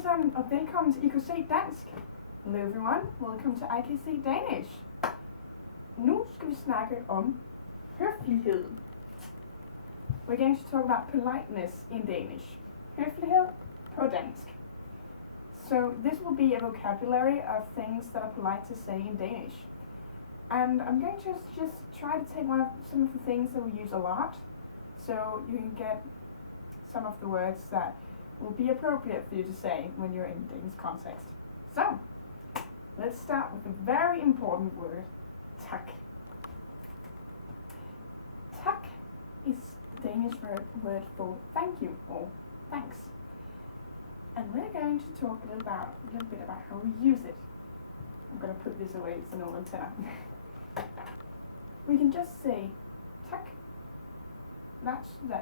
alle sammen, og velkommen til IKC Dansk. Hello everyone, welcome to IKC Danish. Nu skal vi snakke om høflighed. We're going to talk about politeness in Danish. Høflighed på dansk. So this will be a vocabulary of things that are polite to say in Danish. And I'm going to just try to take some of the things that we use a lot, so you can get some of the words that will be appropriate for you to say when you're in Danish context. So, let's start with a very important word, tak. Tak is the Danish word for thank you or thanks. And we're going to talk a little bit about how we use it. I'm going to put this away, it's an old antenna. We can just say tak.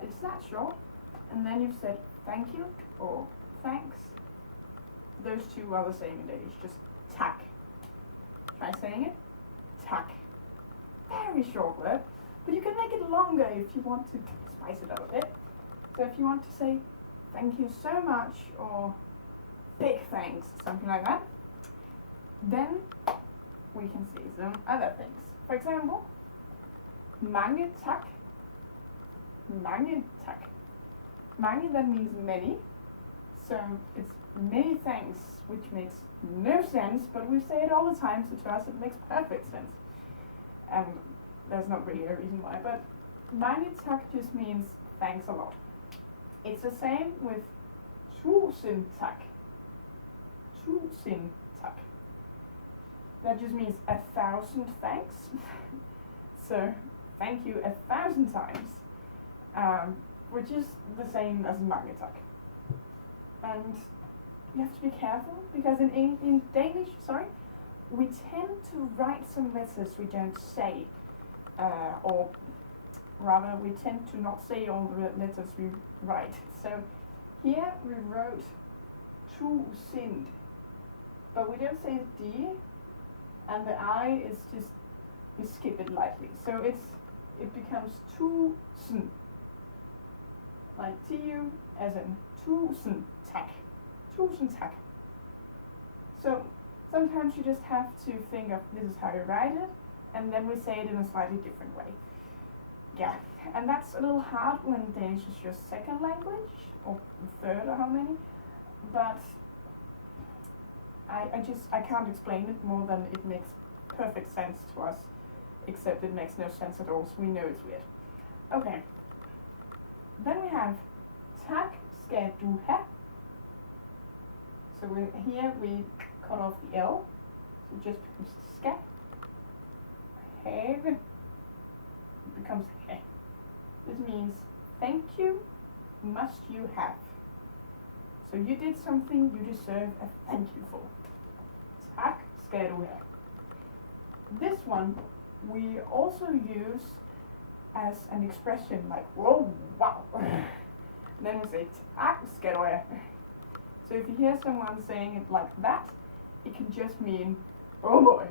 It's that short. And then you've said thank you or thanks. Those two are the same in Danish, just tak. Try saying it. Tak. Very short word, but you can make it longer if you want to spice it up a bit. So if you want to say thank you so much or big thanks, something like that, then we can say some other things. For example, mange tak. Mange tak. Mange, that means many, so it's many thanks, which makes no sense, but we say it all the time, so to us it makes perfect sense. And there's not really a reason why, but mange tak just means thanks a lot. It's the same with tusind tak. Tusind tak. That just means 1,000 thanks. So thank you 1,000 times. Which is the same as mange tak. And you have to be careful because in Danish, we tend to write some letters we don't say, or rather we tend to not say all the letters we write. So here we wrote tusind, but we don't say d, and the I is just, we skip it lightly. So it becomes tusind. Like tu as in tusind tak. Tusind tak. So sometimes you just have to think of this is how you write it, and then we say it in a slightly different way. Yeah, and that's a little hard when Danish is your second language, or third or how many, but I can't explain it more than it makes perfect sense to us, except it makes no sense at all, so we know it's weird. Okay. Then we have tak skal du have. So here we cut off the L, so it just becomes skal. Have, it becomes have. This means thank you, must you have. So you did something you deserve a thank you for. Tak skal du have. This one we also use as an expression like, whoa, wow. Then we say, tak skal du have. So if you hear someone saying it like that, it can just mean, oh boy.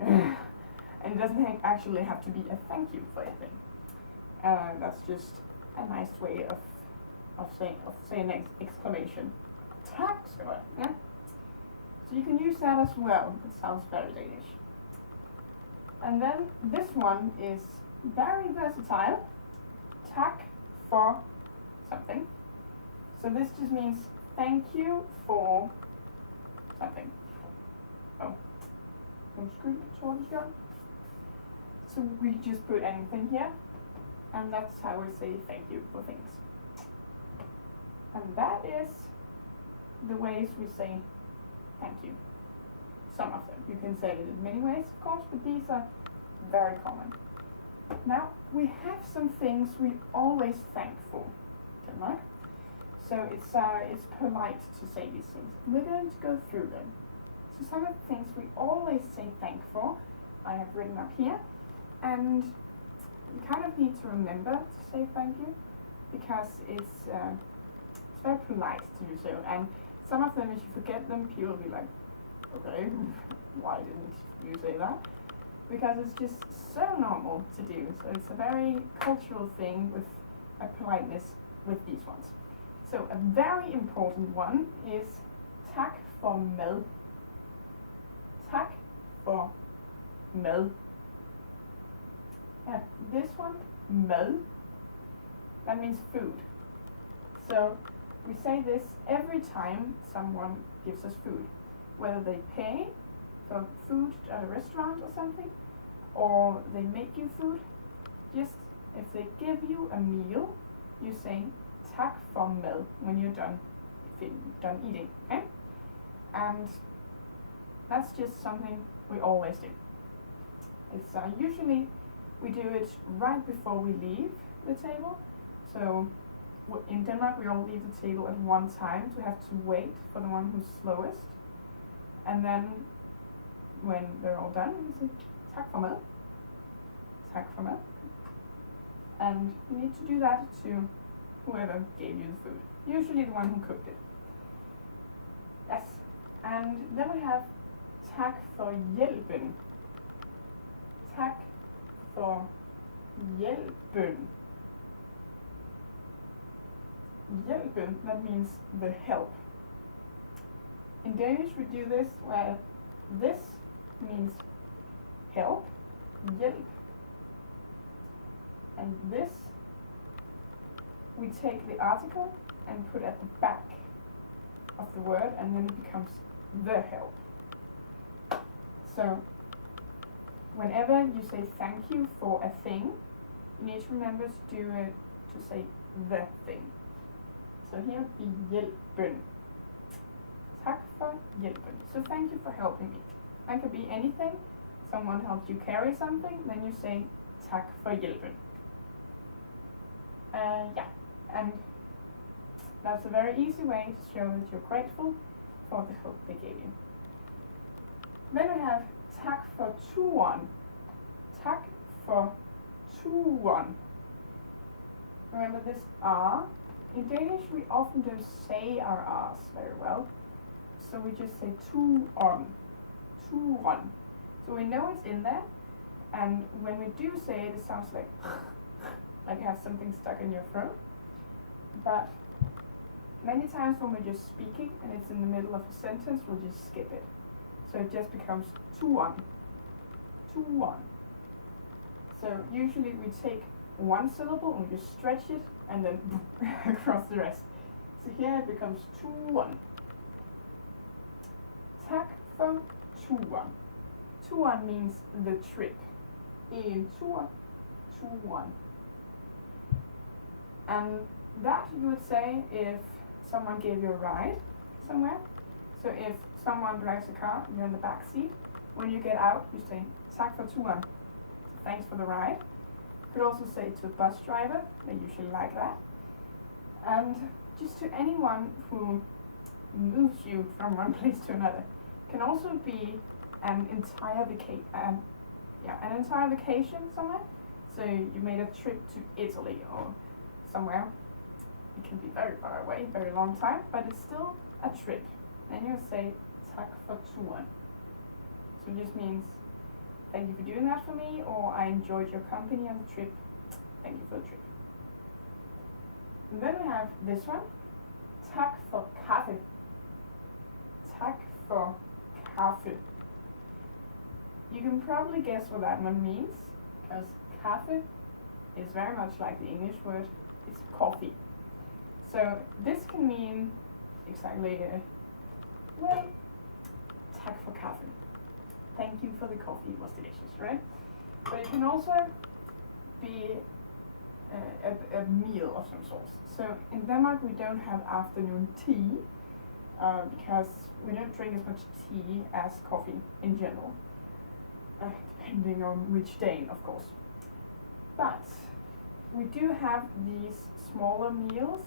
And it doesn't actually have to be a thank you for anything. That's just a nice way of saying an exclamation. Tak skal du have. Yeah? So you can use that as well. It sounds very Danish. And then this one is very versatile. Tak for something. So this just means thank you for something. Oh, undskyld, skuld. So we just put anything here, and that's how we say thank you for things. And that is the ways we say thank you. Some of them. You can say it in many ways, of course, but these are very common. Now, we have some things we always thank for, Denmark. So it's polite to say these things. We're going to go through them. So some of the things we always say thank for, I have written up here, and you kind of need to remember to say thank you, because it's very polite to do so. And some of them, if you forget them, people will be like, okay, why didn't you say that? Because it's just so normal to do. So it's a very cultural thing with a politeness with these ones. So a very important one is tak for mad. Tak for mad. Yeah, this one, mad, that means food. So we say this every time someone gives us food, whether they pay for food at a restaurant or something, or they make you food. Just if they give you a meal, you say tak for mad when you're done eating, okay? And that's just something we always do. It's usually we do it right before we leave the table. So in Denmark we all leave the table at one time, so we have to wait for the one who's slowest. And then when they're all done, we say tak for mad. Tak for mad. And you need to do that to whoever gave you the food. Usually the one who cooked it. Yes. And then we have tak for hjælpen. Tak for hjælpen. Hjælpen, that means the help. In Danish we do this where this means help, hjælp, and this we take the article and put at the back of the word, and then it becomes the help. So whenever you say thank you for a thing, you need to remember to do it to say the thing. So here would be hjælpen. Tak for hjælpen. So thank you for helping me. That could be anything. Someone helped you carry something, then you say tak for hjælpen. Yeah, and that's a very easy way to show that you're grateful for the help they gave you. Then we have tak for turen. Tak for turen. Remember this R. In Danish we often don't say our R's very well, so we just say turen. Turen. So we know it's in there, and when we do say it, it sounds like you have something stuck in your throat. But many times when we're just speaking and it's in the middle of a sentence, we'll just skip it. So it just becomes turen. Turen. So usually we take one syllable and we just stretch it and then across the rest. So here it becomes turen. Tak for turen. Turen means the trip. En tur, turen. And that you would say if someone gave you a ride somewhere. So if someone drives a car, you're in the back seat. When you get out, you say tak for turen. So thanks for the ride. You could also say to a bus driver, they usually like that. And just to anyone who moves you from one place to another. It can also be an entire vacation somewhere. So you made a trip to Italy or somewhere. It can be very far away, very long time, but it's still a trip. And you say tak for turen. So it just means thank you for doing that for me, or I enjoyed your company on the trip. Thank you for the trip. And then we have this one. Tak for kaffe. Tak for kaffe. You can probably guess what that one means, because kaffe is very much like the English word. It's coffee. So this can mean exactly, tak for kaffe. Thank you for the coffee, it was delicious, right? But it can also be a meal of some sort. So in Denmark we don't have afternoon tea, because we don't drink as much tea as coffee in general. Depending on which day, of course. But we do have these smaller meals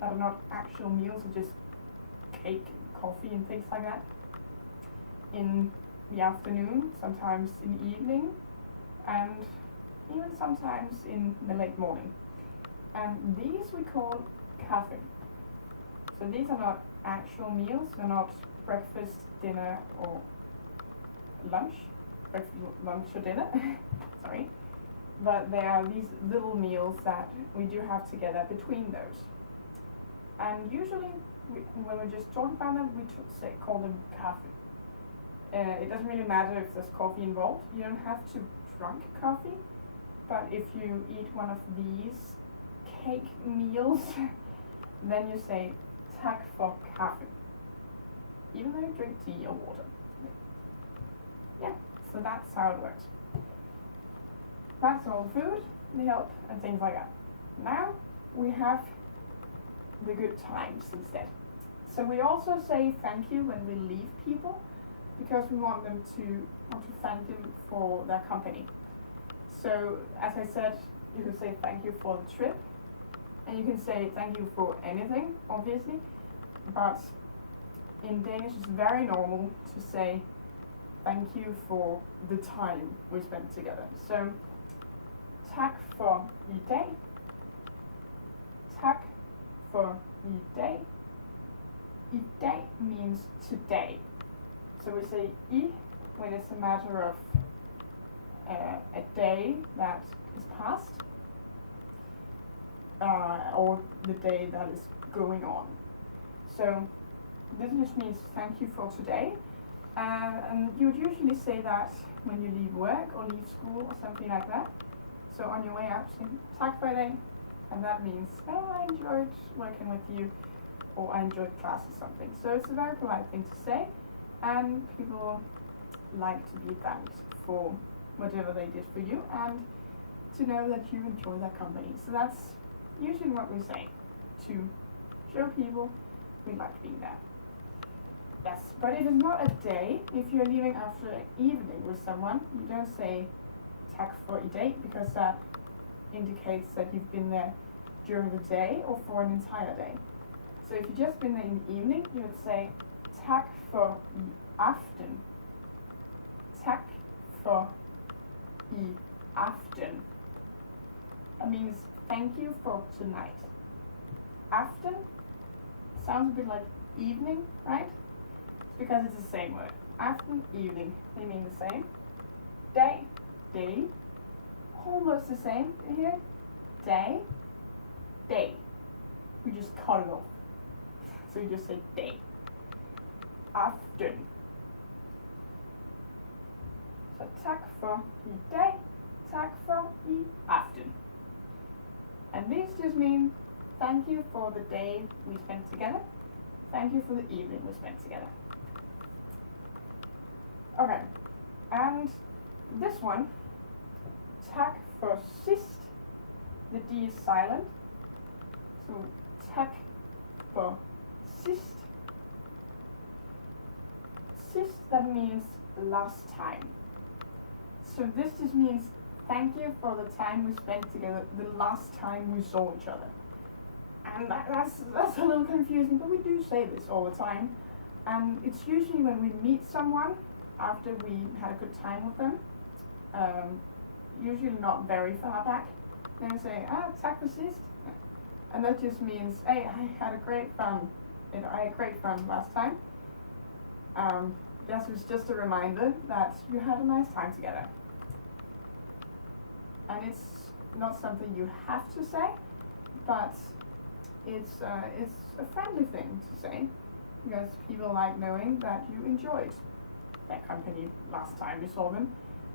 that are not actual meals, or just cake, coffee and things like that in the afternoon, sometimes in the evening, and even sometimes in the late morning. And these we call kaffe. So these are not actual meals, they're not breakfast, dinner or lunch. Breakfast, lunch or dinner, sorry. But they are these little meals that we do have together between those. And usually when we just talk about them, we call them kaffe. It doesn't really matter if there's coffee involved. You don't have to drink coffee, but if you eat one of these cake meals, then you say tak for kaffe, even though you drink tea or water. Yeah, so that's how it works. That's all the food, the help, and things like that. Now we have the good times instead. So we also say thank you when we leave people, because we want to thank them for their company. So as I said, you can say thank you for the trip, and you can say thank you for anything, obviously, but in Danish it's very normal to say thank you for the time we spent together. So tak for i dag. Tak for i dag. I dag means today. So we say I when it's a matter of a day that is past, or the day that is going on. So this just means thank you for today. And you would usually say that when you leave work or leave school or something like that. So on your way out, say tak for i dag, and that means, oh, I enjoyed working with you, or I enjoyed class or something. So it's a very polite thing to say, and people like to be thanked for whatever they did for you, and to know that you enjoy their company. So that's usually what we say, to show people we like being there. Yes, but if it's not a day, if you're leaving after an evening with someone, you don't say tak for i dag, because that indicates that you've been there during the day or for an entire day. So if you've just been there in the evening, you would say tak for i aften. Tak for i aften. That means thank you for tonight. Aften sounds a bit like evening, right? It's because it's the same word. Aften, evening, they mean the same. Day, day, almost the same here. Day, day. We just cut it off. So you just say day. Aften. So tak for i dag, tak for i aften. And these just mean thank you for the day we spent together. Thank you for the evening we spent together. Okay, and this one, tak for sidst, the D is silent. So tak for sidst. Sidst, that means last time. So this just means thank you for the time we spent together, the last time we saw each other. And that's a little confusing, but we do say this all the time. And it's usually when we meet someone after we had a good time with them, usually not very far back. Then we say, tak for sidst. And that just means, hey, I had a great fun. I had great fun last time. This was just a reminder that you had a nice time together. And it's not something you have to say, but it's a friendly thing to say, because people like knowing that you enjoyed their company last time you saw them,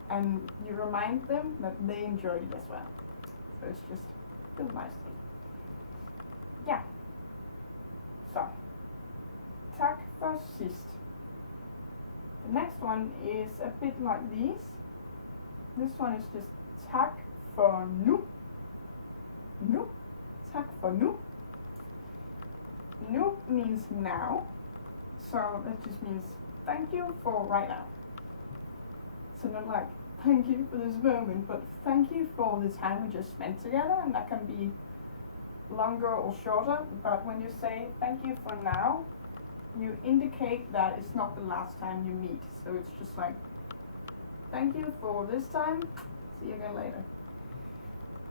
and you remind them that they enjoyed it as well. So it's just a nice thing. Yeah. So, tak for sidst. The next one is a bit like these. This one is just tak for nu. Nu. Tak for nu. Nu means now. So that just means thank you for right now. So not like thank you for this moment, but thank you for the time we just spent together, and that can be longer or shorter, but when you say thank you for now, you indicate that it's not the last time you meet. So it's just like thank you for this time, see you again later.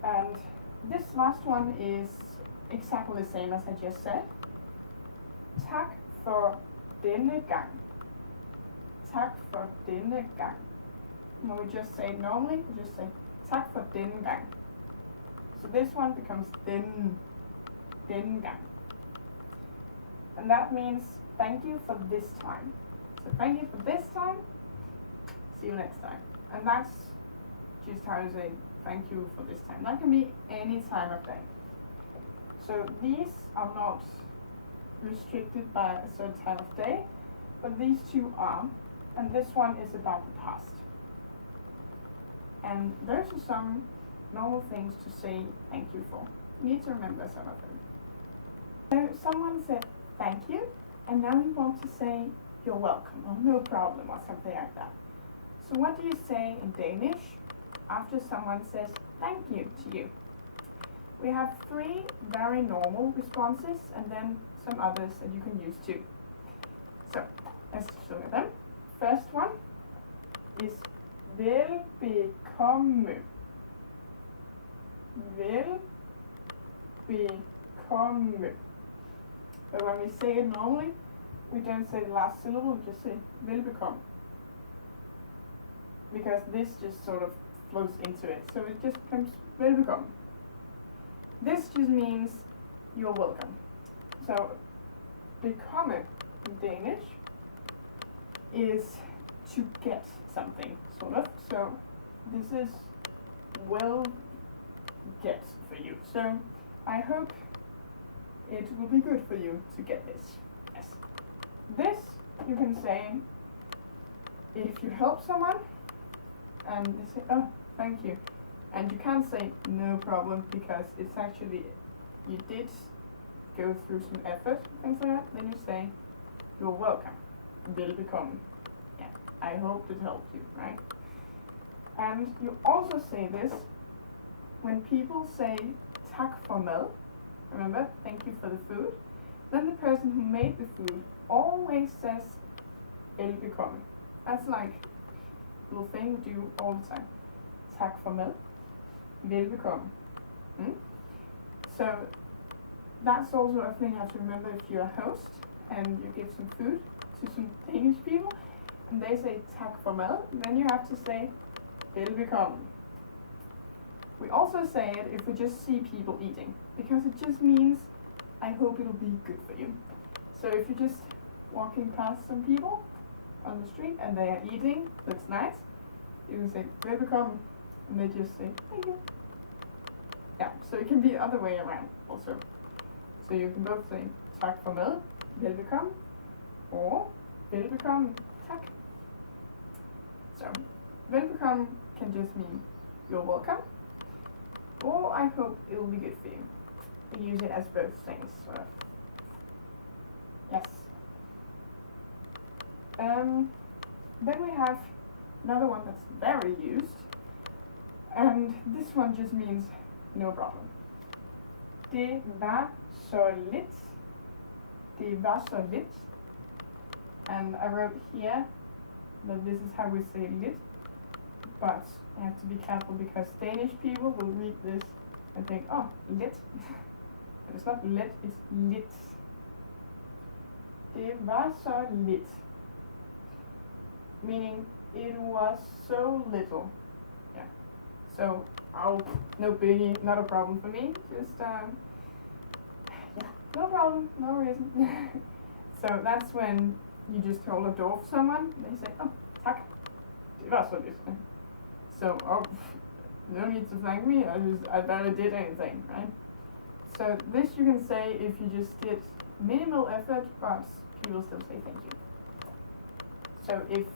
And this last one is exactly the same as I just said. Tak for denne gang. Tak for denne gang. When we just say it normally, we just say tak for denne gang. So this one becomes denne gang. and that means thank you for this time. So thank you for this time, see you next time. And that's just how to say thank you for this time. That can be any time of day. So these are not restricted by a certain time of day, but these two are, and this one is about the past. And there's some normal things to say thank you for. You need to remember some of them. So someone said thank you, and now you want to say you're welcome, or no problem, or something like that. So what do you say in Danish after someone says thank you to you? We have 3 very normal responses, and then some others that you can use too. So let's look at them. First one is velbekomme. Velbekomme. But when we say it normally, we don't say the last syllable, we just say velbekomme. Because this just sort of flows into it. So it just becomes velbekomme. This just means you're welcome. So bekomme in Danish is to get something, sort of. So this is well get for you. So I hope it will be good for you to get this. Yes. This you can say if you help someone and they say, oh, thank you. And you can't say no problem because it's actually, you did go through some effort, things like that. Then you say, you're welcome. Velbekomme. Yeah, I hope it helped you, right? And you also say this when people say tak for mad. Remember, thank you for the food. Then the person who made the food always says velbekomme. That's like a little thing we do all the time. Tak for mad. Velbekomme. So that's also a thing you have to remember if you're a host and you give some food to some Danish people and they say tak for mad, then you have to say velbekomme. We also say it if we just see people eating, because it just means I hope it'll be good for you. So if you're just walking past some people on the street and they are eating, that's nice, you can say velbekomme. And they just say, thank you. Yeah, so it can be the other way around also. So you can both say, tak for mad, velbekomme, or velbekomme, tak. So, velbekomme can just mean you're welcome, or I hope it will be good for you. You use it as both things, sort of. Yes. Then we have another one that's very used. And this one just means no problem. Det var så lidt. Det var så lidt. And I wrote here that this is how we say lit, but you have to be careful because Danish people will read this and think, oh, lit. But it's not lit, it's lit. Det var så lidt. Meaning it was so little. So, oh, no biggie, not a problem for me. Just, yeah, no problem, no reason. So that's when you just hold a door for someone. They say, oh, tak. Det var så lidt. So, oh, no need to thank me. I barely did anything, right? So this you can say if you just did minimal effort, but people still say thank you. So if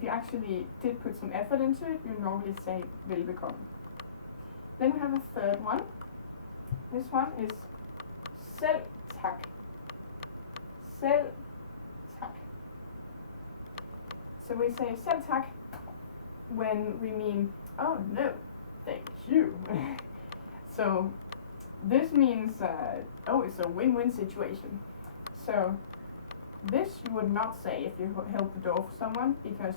you actually did put some effort into it, you normally say velbekomme. Then we have a third one. This one is selv tak. Selv tak. So we say selv tak when we mean, oh no, thank you. So this means, oh, it's a win-win situation. So this you would not say if you held the door for someone because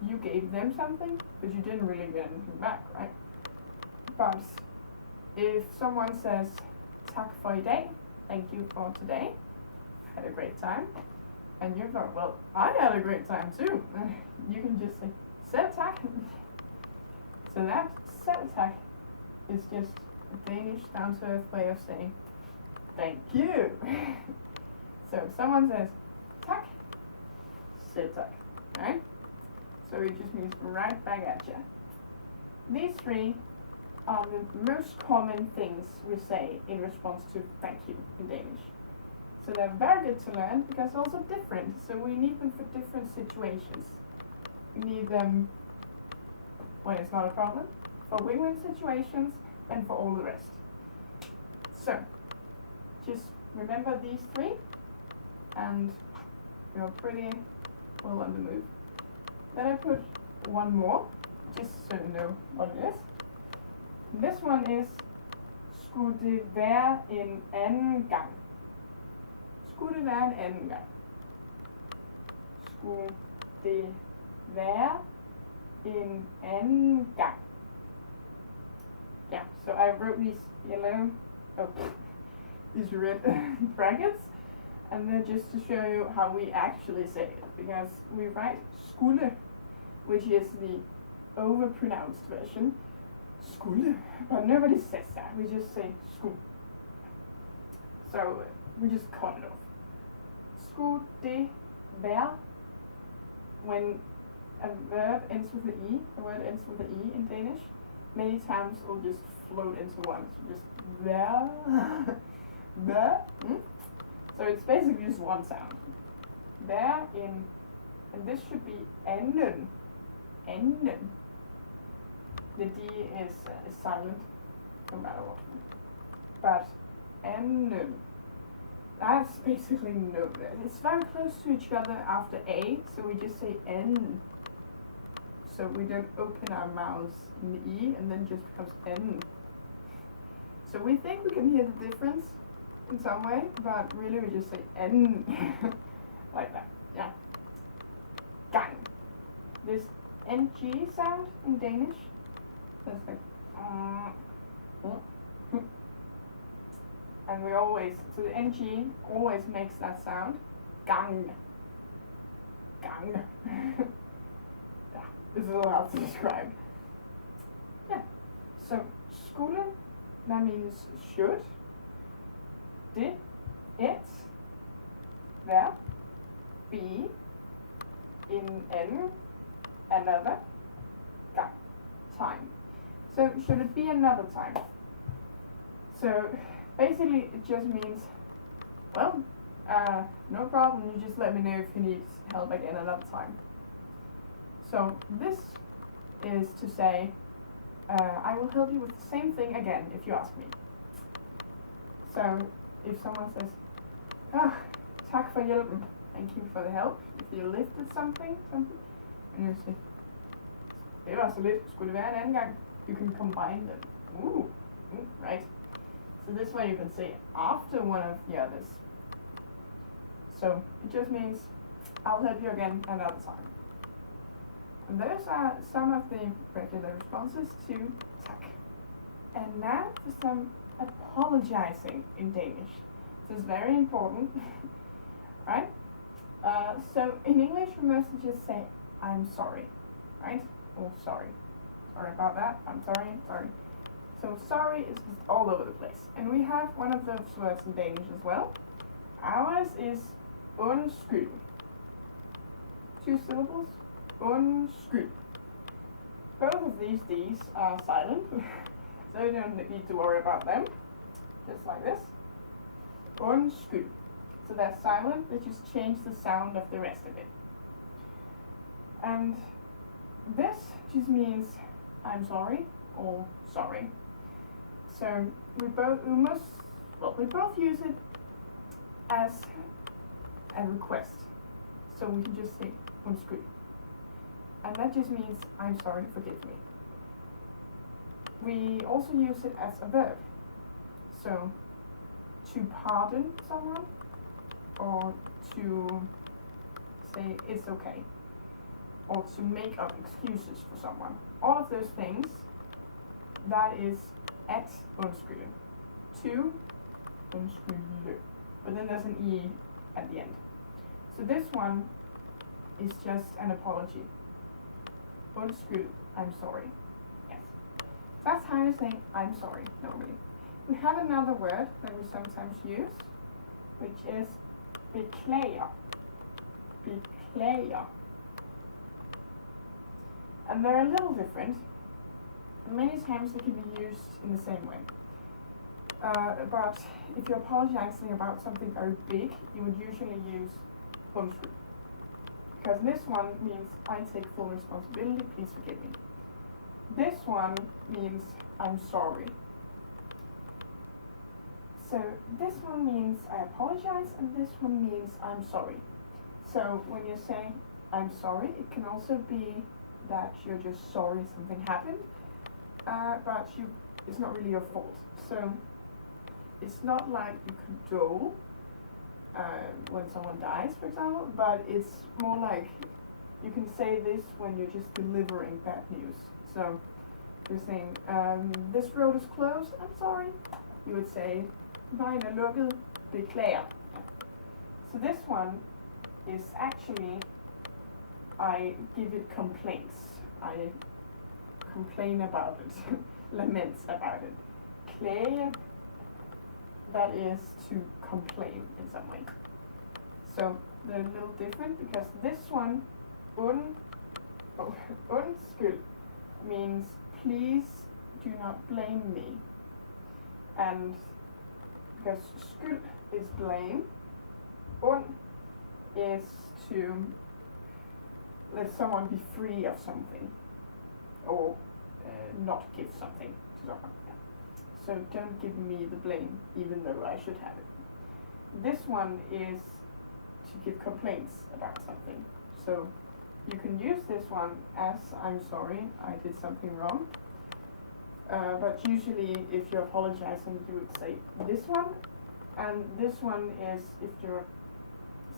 you gave them something, but you didn't really get anything back, right? But if someone says, tak for i dag, thank you for today, had a great time, and you thought, well, I had a great time too, you can just say, selv tak. So that selv tak is just a Danish down-to-earth way of saying, thank you. So if someone says tak, say tak, right? So it just means right back at you. These three are the most common things we say in response to thank you in Danish. So they're very good to learn because they're also different. So we need them for different situations. We need them when it's not a problem, for win-win situations, and for all the rest. So just remember these three and you're pretty well on the move. Then I put one more, just so you know what it is. This one is, skulle det være en anden gang? Skulle det være en anden gang? Skulle det være en anden gang? Yeah, so I wrote these red brackets, and then just to show you how we actually say it, because we write skulle, which is the overpronounced version, skulle, but nobody says that, we just say skul. So we just cut it off. Skulle det være, when a verb ends with the E, the word ends with the E in Danish, many times will just float into one, so just være, være. So it's basically just one sound. Være in, and this should be anden, anden. The D is silent, no matter what. But anden, that's basically no. It's very close to each other after A, so we just say N. So we don't open our mouths in the E and then just becomes N. So we think we can hear the difference in some way, but really we just say N. Like that, yeah. Gang. This NG sound in Danish, that's like and we always, so the NG always makes that sound, gang, gang. Yeah, this is all I have to describe. Yeah, so skulle, that means should, det, it, være, be, in anden, another, gang, time. So should it be another time? So basically it just means, well, no problem, you just let me know if you need help again another time. So this is to say, I will help you with the same thing again if you ask me. So if someone says, tak for hjælpen, thank you for the help, if you lifted something, and you say, ellers, lidt, skulle det være en anden gang, you can combine them. Right? So this way you can say after one of the others. So it just means, I'll help you again another time. And those are some of the regular responses to tak. And now for some apologizing in Danish. This is very important, right? So in English we mostly just say, I'm sorry, right? Or sorry. Sorry about that, I'm sorry, sorry. So sorry is just all over the place. And we have one of those words in Danish as well. Ours is undskyld. 2 syllables. Undskyld. Both of these D's are silent, so you don't need to worry about them. Just like this. Undskyld. So they're silent, they just change the sound of the rest of it. And this just means I'm sorry or sorry. So we both use it as a request. So we can just say undskyld. And that just means I'm sorry, forgive me. We also use it as a verb. So to pardon someone or to say it's okay or to make up excuses for someone. All of those things, that is at undskyld. To undskyld. But then there's an E at the end. So this one is just an apology. Undskyld, I'm sorry. Yes. That's how you say I'm sorry normally. We have another word that we sometimes use, which is beklager, beklager. And they're a little different. Many times they can be used in the same way. But if you're apologizing about something very big, you would usually use undskyld. Because this one means I take full responsibility, please forgive me. This one means I'm sorry. So this one means I apologize, and this one means I'm sorry. So when you say I'm sorry, it can also be that you're just sorry something happened, but it's not really your fault. So it's not like you condole when someone dies, for example, but it's more like you can say this when you're just delivering bad news. So you're saying, this road is closed, I'm sorry. You would say, vejen er lukket, beklager. So this one is actually, I give it complaints. I complain about it, laments about it. Klage, that is to complain in some way. So they're a little different because this one, undskyld, means please do not blame me. And because skyld is blame, is to let someone be free of something or not give something to someone. Yeah. So don't give me the blame even though I should have it. This one is to give complaints about something. So you can use this one as I'm sorry, I did something wrong. But usually if you're apologizing, you would say this one. And this one is if you're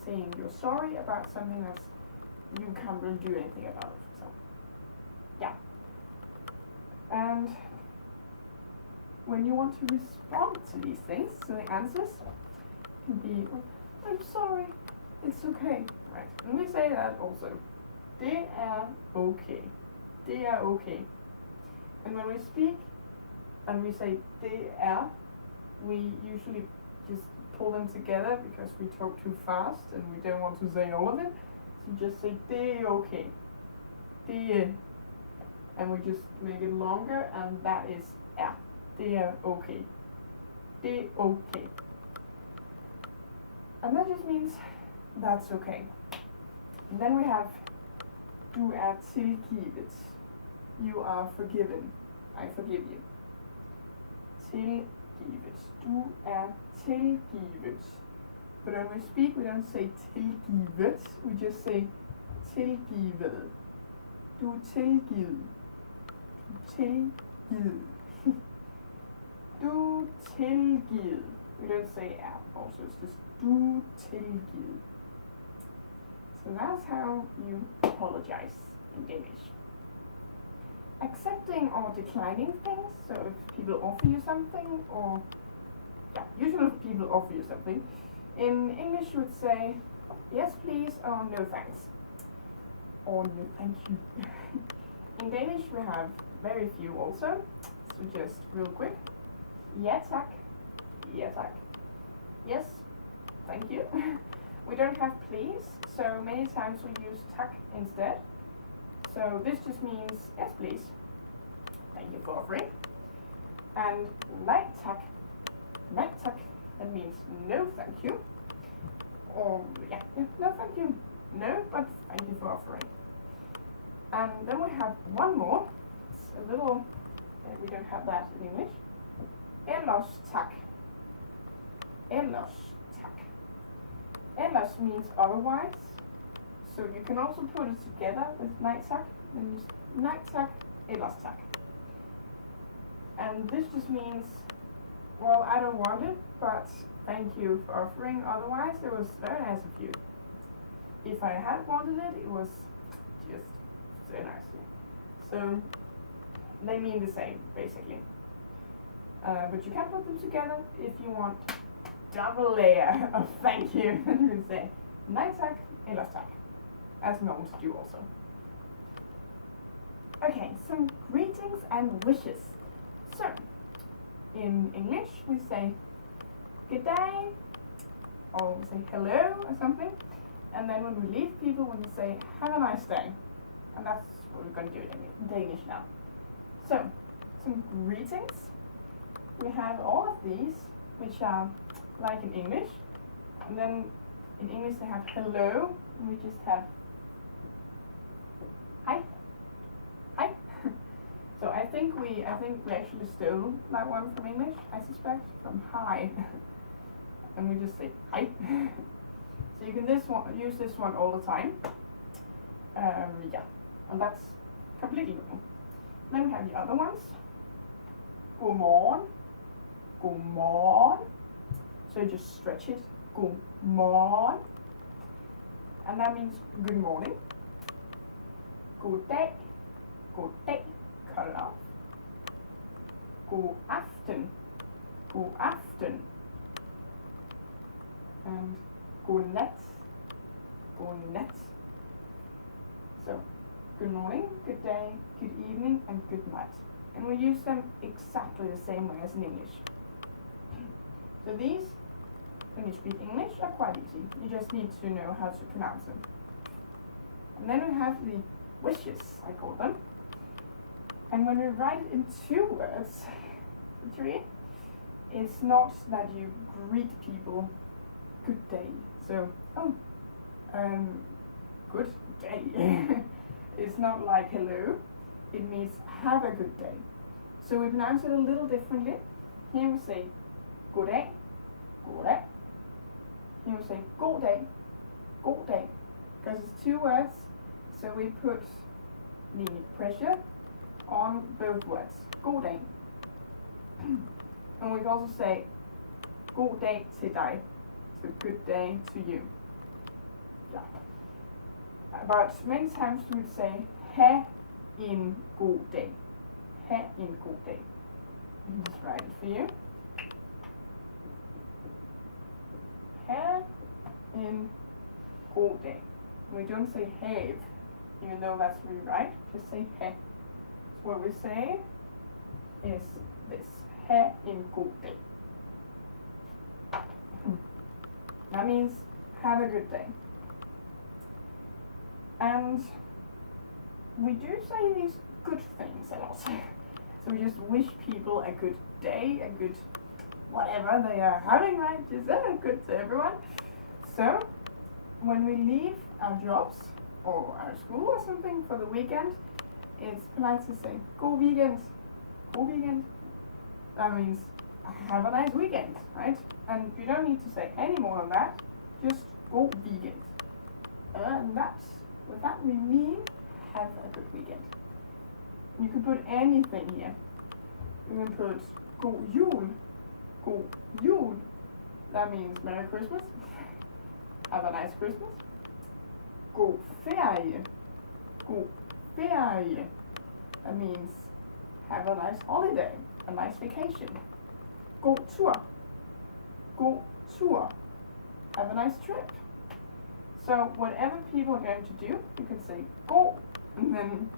saying you're sorry about something that you can't really do anything about it. So, yeah. And when you want to respond to these things, so the answers can be, I'm sorry, it's okay. Right. And we say that also. Det er okay. Det er okay. And when we speak and we say det er, we usually just pull them together because we talk too fast and we don't want to say all of it. So just say det er okay. Det er. And we just make it longer, and that is er. Det er okay. Det er okay. And that just means that's okay. And then we have du er tilgivet. You are forgiven. I forgive you. Tilgivet. Du er tilgivet. But when we speak, we don't say tilgivet. We just say tilgivet. Du er tilgivet. Tilgivet. Du tilgivet. We don't say er also. It's just du tilgivet. So that's how you apologize in Danish. Accepting or declining things, so if people offer you something, or usually if people offer you something, in English you would say yes please or no thanks, or no thank you. In Danish we have very few also, so just real quick. Ja tak, ja tak. Yes, thank you. We don't have please, so many times we use tak instead. So this just means yes please, thank you for offering. And nej tak, that means no thank you. Or no thank you, no but thank you for offering. And then we have one more, it's a little, we don't have that in English. Ellers tak, ellers tak. Ellers means otherwise. So you can also put it together with nej tak, then just nej tak, ellers tak. And this just means, well, I don't want it, but thank you for offering. Otherwise, it was very nice of you. If I had wanted it, it was just so nice. So they mean the same, basically. But you can put them together if you want double layer of thank you. You can say nej tak, ellers tak, as normal to do also. Okay, some greetings and wishes. So, in English we say goddag, or we say hello or something. And then when we leave people, we say have a nice day. And that's what we're going to do in Danish now. So, some greetings. We have all of these, which are like in English. And then in English they have hello, and we just have hi. Hi. So I think we actually stole that one from English, I suspect, from hi. And we just say hi. So you can use this one all the time. Yeah, and that's completely normal. Then we have the other ones. Godmorgen. Godmorgen. So you just stretch it. Godmorgen. And that means good morning. Goddag. Goddag. Cut it off. Godaften. Godaften. And godnat. Godnat. So, good morning, good day, good evening, and good night. And we use them exactly the same way as in English. So these, when you speak English, are quite easy. You just need to know how to pronounce them. And then we have the wishes, I call them. And when we write it in 2 words, it's not that you greet people good day. So, good day. It's not like hello. It means have a good day. So we pronounce it a little differently. Here we say goddag, goddag. Here we say goddag, goddag. Because it's 2 words, so we put the pressure on both words. Goddag. And we can also say goddag til dig. So good day to you. Yeah. But many times we would say ha en god dag. Ha en god dag. Let me just write it for you. Ha en god dag. We don't say have, even though that's really right. Just say ha. So what we say is this. Ha en god dag. That means have a good day. And we do say these good things a lot. So we just wish people a good day, a good whatever they are having, right? Just good to everyone. So when we leave our jobs or our school or something for the weekend, it's polite to say god weekend. God weekend. That means have a nice weekend, right? And you don't need to say any more than that. Just god weekend. And with that we mean have a good weekend. You can put anything here. You can put god jul. God jul. That means Merry Christmas. Have a nice Christmas. God ferie. God ferie. That means have a nice holiday, a nice vacation. God tur. God tur. Have a nice trip. So whatever people are going to do, you can say go, and then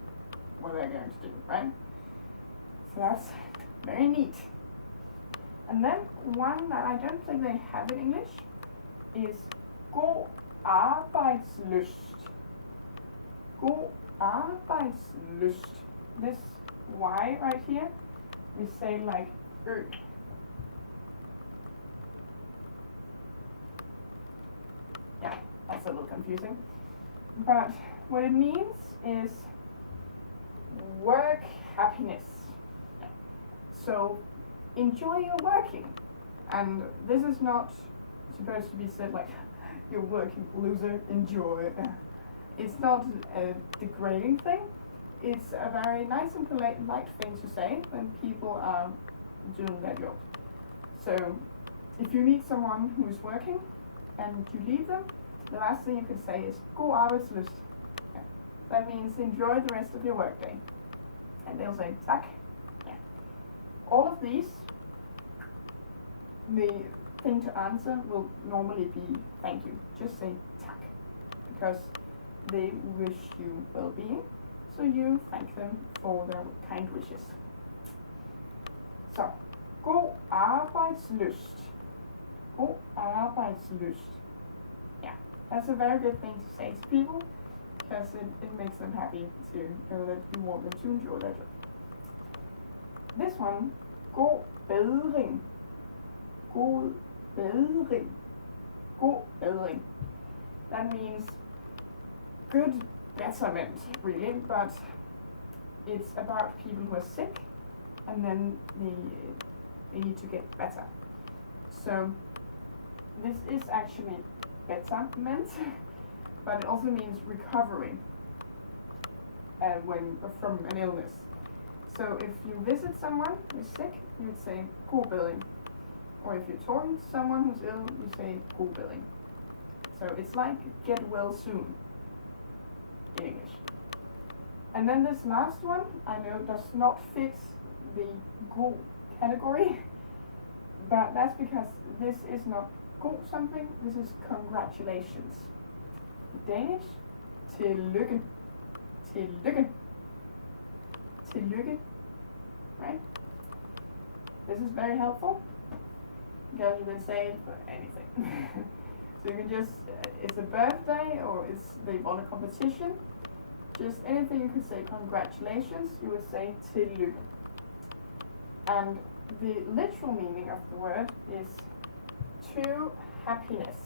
what they're going to do, right? So that's very neat. And then one that I don't think they have in English is god rbejdslyst. God rbejdslyst. This Y right here, we say like ø. Yeah, that's a little confusing. But what it means is work happiness. So enjoy your working. And this is not supposed to be said like, you're working loser, enjoy. It's not a degrading thing. It's a very nice and polite thing to say when people are doing their job. So if you meet someone who is working and you leave them, the last thing you can say is god rbejdslyst. Yeah. That means enjoy the rest of your workday. And they'll say tak. Yeah. All of these, the thing to answer will normally be thank you. Just say tak, because they wish you well-being, so you thank them for their kind wishes. Så, god arbejdslyst. God rbejdslyst. Yeah, that's a very good thing to say to people because it makes them happy to know that you want them to enjoy their job. This one, god bedring. God bedring. God bedring. That means good betterment, really, but it's about people who are sick and then they need to get better. So this is actually betterment, but it also means recovering from an illness. So if you visit someone who's sick, you would say god bedring. Or if you're talking to someone who's ill, you say god bedring. So it's like get well soon in English. And then this last one, I know does not fit the god category, but that's because this is not god something, this is congratulations. Danish, tillykke. Tillykke. Tillykke. Right? This is very helpful because you can say it for anything. So you can just, it's a birthday or they won a competition, just anything you could say congratulations, you would say tillykke. And the literal meaning of the word is to happiness.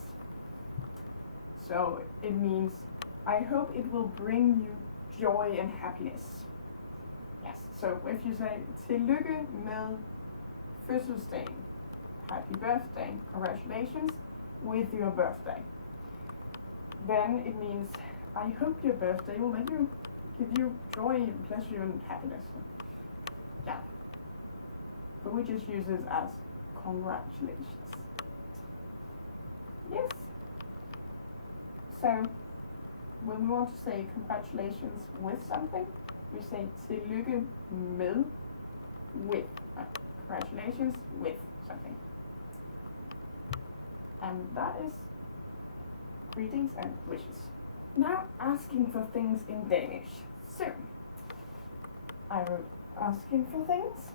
So it means, I hope it will bring you joy and happiness. Yes, so if you say tillykke med fødselsdagen, happy birthday, congratulations with your birthday, then it means, I hope your birthday will give you joy and pleasure and happiness. Yeah. But we just use it as congratulations. Yes. So, when we want to say congratulations with something, we say tillykke med, with. Congratulations with something. And that is greetings and wishes. Now asking for things in Danish. So, I wrote asking for things,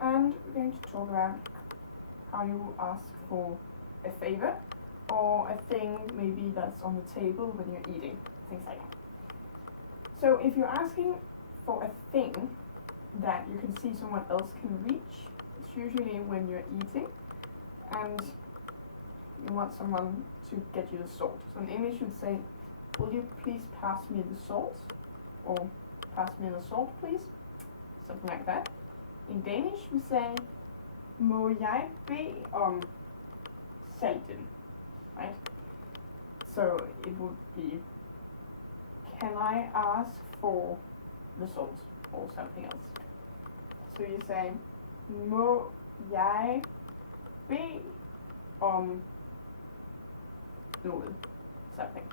and we're going to talk about how you ask for a favor or a thing maybe that's on the table when you're eating, things like that. So if you're asking for a thing that you can see someone else can reach, it's usually when you're eating and you want someone to get you the salt. So in English you'd say, will you please pass me the salt? Or pass me the salt please? Something like that. In Danish we say, må jeg bede om salten? Right? So it would be, can I ask for the salt? Or something else. So you say, må jeg bede om noget? Something.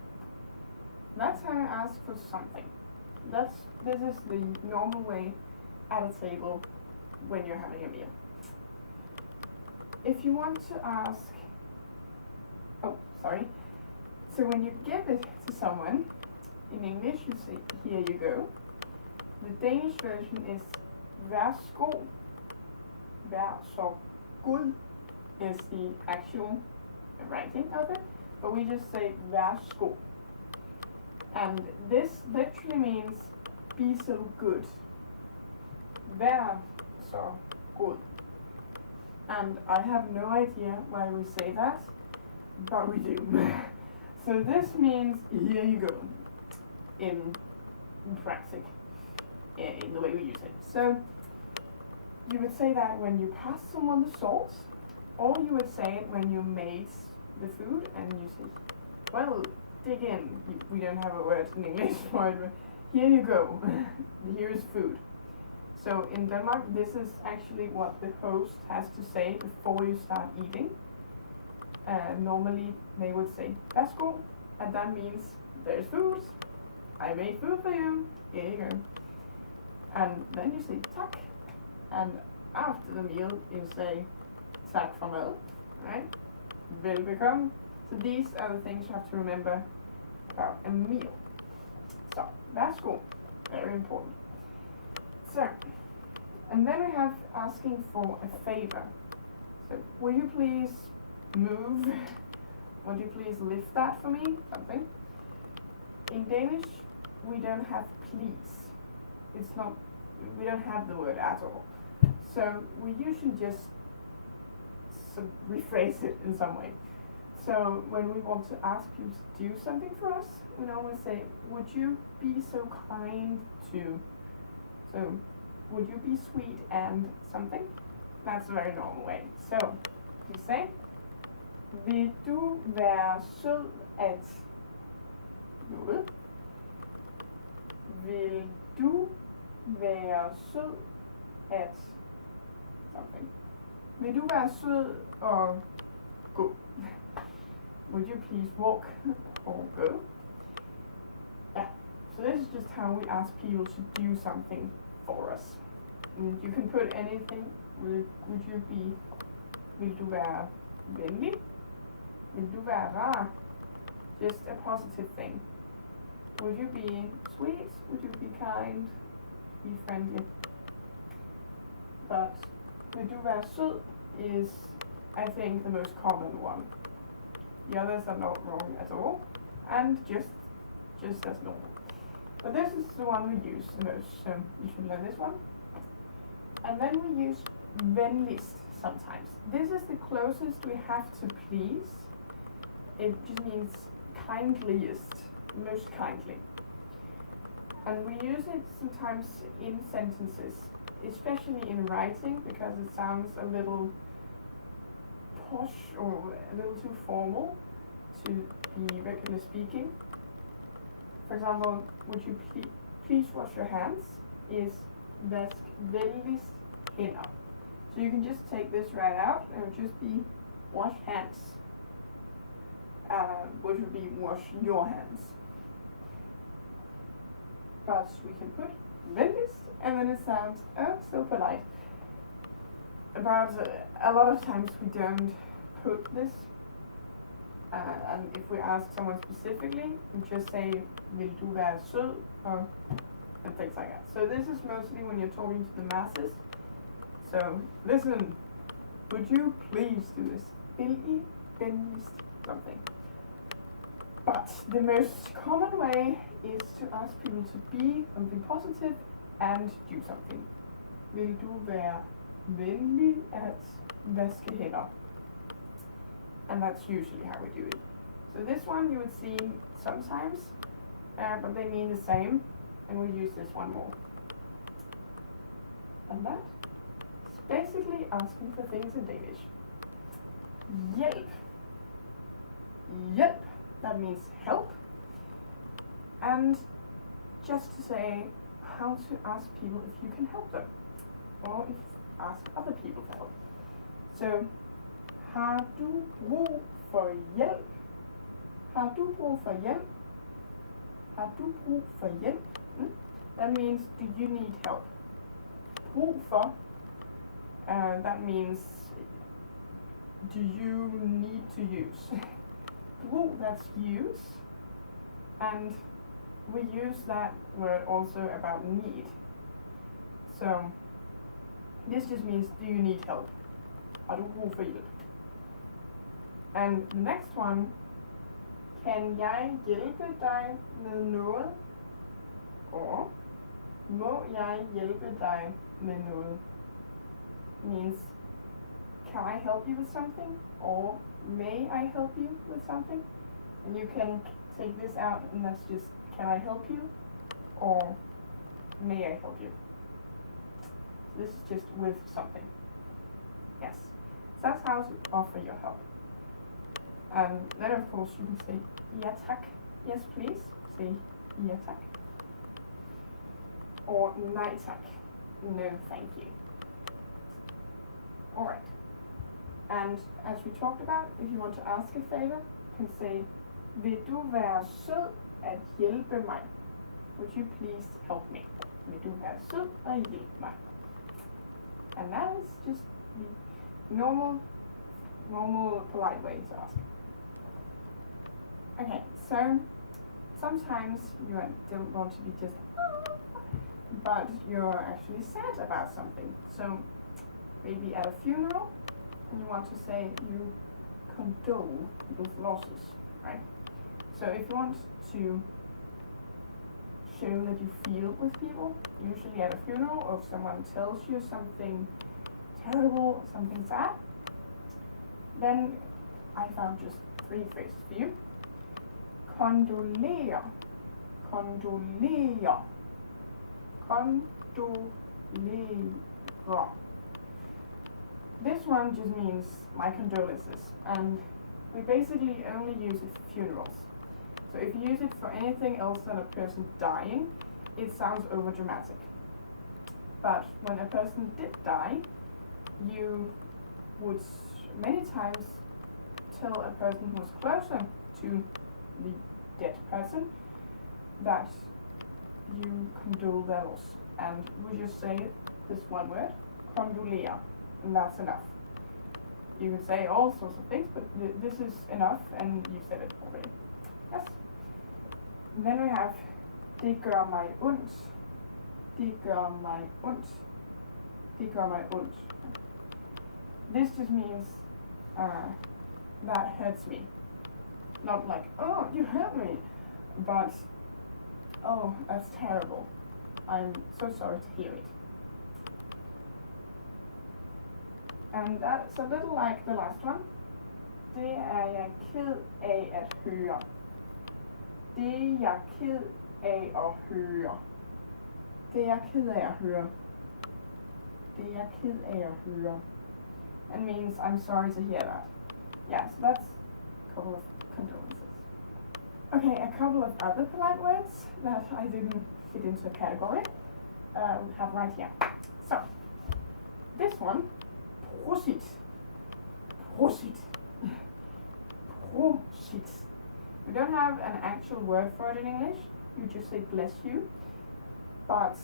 That's how you ask for something. This is the normal way at a table when you're having a meal. If you want to ask, so when you give it to someone, in English you say, here you go. The Danish version is værsgo. Vær så god is the actual writing of it, but we just say værsgo. And this literally means be so good. Vær så god. And I have no idea why we say that, but we do. So this means here you go in practice, in the way we use it. So you would say that when you pass someone the salt, or you would say it when you made the food and you say, well, dig in. We don't have a word in English for it, but here you go. Here is food. So in Denmark, this is actually what the host has to say before you start eating. Normally they would say, værsgo, and that means there's food. I made food for you. Here you go. And then you say tak. And after the meal, you say tak for mad, right? Velbekomme. So these are the things you have to remember about a meal. So, værsgo, very important. So, and then we have asking for a favor. So, will you please move? Would you please lift that for me? Something. In Danish, we don't have please. It's not, we don't have the word at all. So we usually just rephrase it in some way. So when we want to ask people to do something for us, we normally say, would you be so kind to? So, would you be sweet and something? That's a very normal way. So, we say, vil du være sød at noget? Vil du være sød at something? Vil du være sød og gå? Would you please walk or go? Yeah, so this is just how we ask people to do something for us. And you can put anything. Would you be, vil du være venlig? Vil du være rar? Just a positive thing. Would you be sweet? Would you be kind? Be friendly? But vil du være sød is, I think, the most common one. The others are not wrong at all, and just as normal. But this is the one we use the most, so you should learn this one. And then we use venligst sometimes. This is the closest we have to please. It just means kindliest, most kindly. And we use it sometimes in sentences, especially in writing, because it sounds a little posh or a little too formal to be regular speaking. For example, would you please wash your hands is vask venligst hænder. So you can just take this right out and it would just be wash hands, which would be wash your hands. But we can put venligst and then it sounds so polite. But a lot of times we don't put this, and if we ask someone specifically, we just say, vil du være sød, and things like that. So this is mostly when you're talking to the masses. So listen, would you please do this? Vil I venligst something? But the most common way is to ask people to be something positive and do something. Vil du være venlig at vaske hænder? And that's usually how we do it. So this one you would see sometimes, but they mean the same, and we use this one more. And that is basically asking for things in Danish. Hjælp. Hjælp, that means help. And just to say how to ask people if you can help them, or if ask other people for help. So, har du brug for hjælp? Har du brug for hjælp? Har du brug for hjælp? That means, do you need help? Brug for, that means, do you need to use? Brug, that's use. And we use that word also about need. So, this just means, do you need help? Har du brug for hjælp? And the next one, kan jeg hjælpe dig med noget? Or, må jeg hjælpe dig med noget? Means, can I help you with something? Or, may I help you with something? And you can take this out and that's just, can I help you? Or, may I help you? So this is just with something. Yes. So that's how to offer your help. And then of course you can say, ja tak, yes please, say ja tak. Or nej tak, no thank you. Alright. And as we talked about, if you want to ask a favor, you can say, vil du være sød at hjælpe mig? Would you please help me? Vil du være sød at hjælpe mig? And that is just the normal polite way to ask. Okay, so sometimes you don't want to be just, but you're actually sad about something. So maybe at a funeral, and you want to say you condole people's losses, right? So if you want to show that you feel with people, usually at a funeral, or if someone tells you something terrible, something sad, then I found just 3 phrases for you. Condolere, condolere, condolere. This one just means my condolences, and we basically only use it for funerals. So if you use it for anything else than a person dying, it sounds overdramatic. But when a person did die, you would many times tell a person who was closer to the dead person that you condole their loss. And we just say this one word, condolere, and that's enough. You could say all sorts of things, but this is enough, and you said it already. Yes. Then we have, det gør mig ondt. Det gør mig ondt. Det gør mig ondt. This just means that hurts me. Not like, oh, you hurt me, but oh, that's terrible. I'm so sorry to hear it. And that's a little like the last one. Det er jeg ked af at høre. Det er jeg ked af at høre. Det er jeg ked af at høre. Det er jeg ked af at høre. And means I'm sorry to hear that. Yeah, so that's a couple of condolences. Okay, a couple of other polite words that I didn't fit into a category. We have right here. So, this one, prosit. Prosit. Prosit. We don't have an actual word for it in English. You just say bless you. But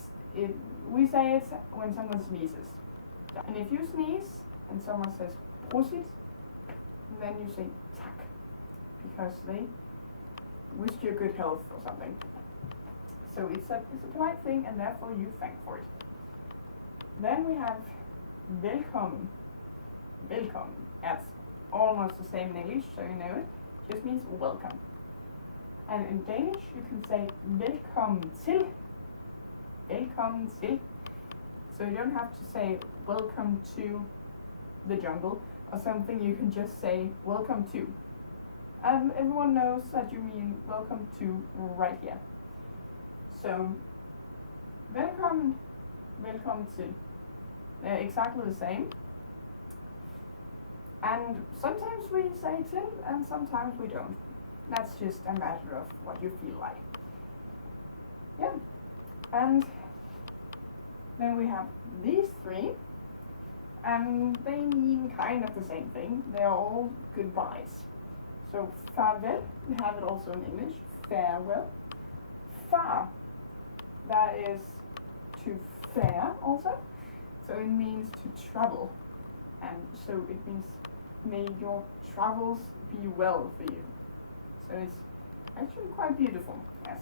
we say it when someone sneezes. And if you sneeze and someone says prosit, then you say tak, because they wished you good health or something. So it's a polite thing, and therefore you thank for it. Then we have velkommen. Velkommen. That's almost the same in English, so you know it. Just means welcome. And in Danish you can say velkommen til. Velkommen til. So you don't have to say welcome to the jungle or something, you can just say welcome to. And everyone knows that you mean welcome to right here. So, velkommen, velkommen til. They're exactly the same. And sometimes we say till and sometimes we don't. That's just a matter of what you feel like. Yeah. And then we have these 3. And they mean kind of the same thing. They're all goodbyes. So farvel, we have it also in English, farewell. Far, that is to fare also. So it means to travel. And so it means may your travels be well for you. So it's actually quite beautiful, yes.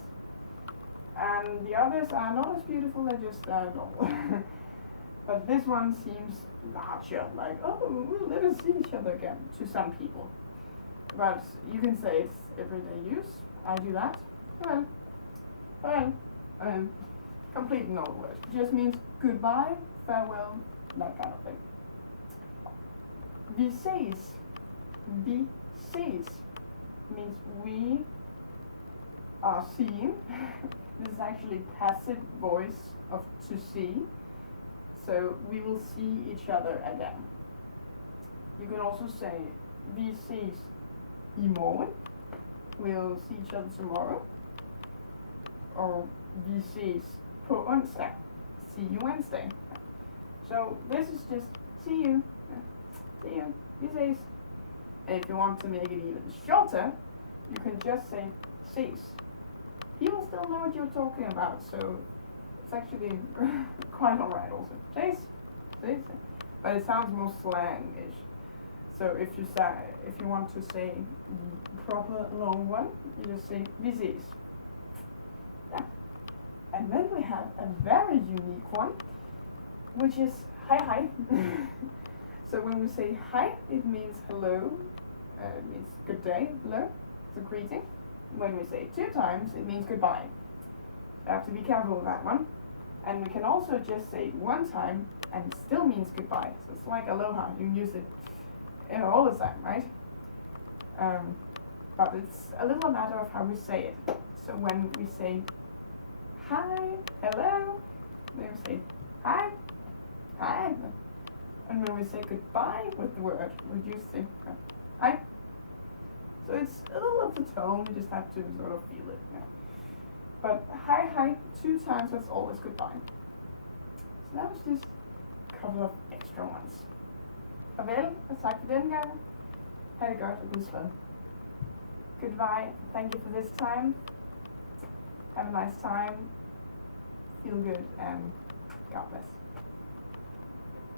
And the others are not as beautiful, they're just normal. But this one seems larger, like, oh, we'll never see each other again, to some people. But you can say it's everyday use. I do that. Well, complete normal word. Just means goodbye, farewell, that kind of thing. Vi ses. Vi ses means we are seeing. This is actually passive voice of to see. So we will see each other again. You can also say vi ses i morgen. We'll see each other tomorrow. Or vi ses på onsdag. See you Wednesday. So this is just see you. See you. Vi ses. And if you want to make it even shorter, you can just say ses. People still know what you're talking about, so it's actually quite alright also. Ses. Ses. But it sounds more slang-ish. So if you want to say the proper long one, you just say vi ses. Yeah. And then we have a very unique one, which is hi hi. So when we say hi, it means hello, it means good day, le, it's a greeting. When we say it 2 times, it means goodbye. You have to be careful with that one. And we can also just say it 1 time and it still means goodbye. So it's like aloha, you can use it all the time, right? But it's a little matter of how we say it. So when we say hi, hello, then we say hi, hi. And when we say goodbye with the word, we just say hi. So it's a little of the tone, you just have to sort of feel it. Yeah. But hi, hi, 2 times, that's always goodbye. Så that was just a couple of extra ones. Farvel, og tak for denne gang. Ha' det godt, og Guds fred. Goodbye, thank you for this time. Have a nice time. Feel good, and God bless.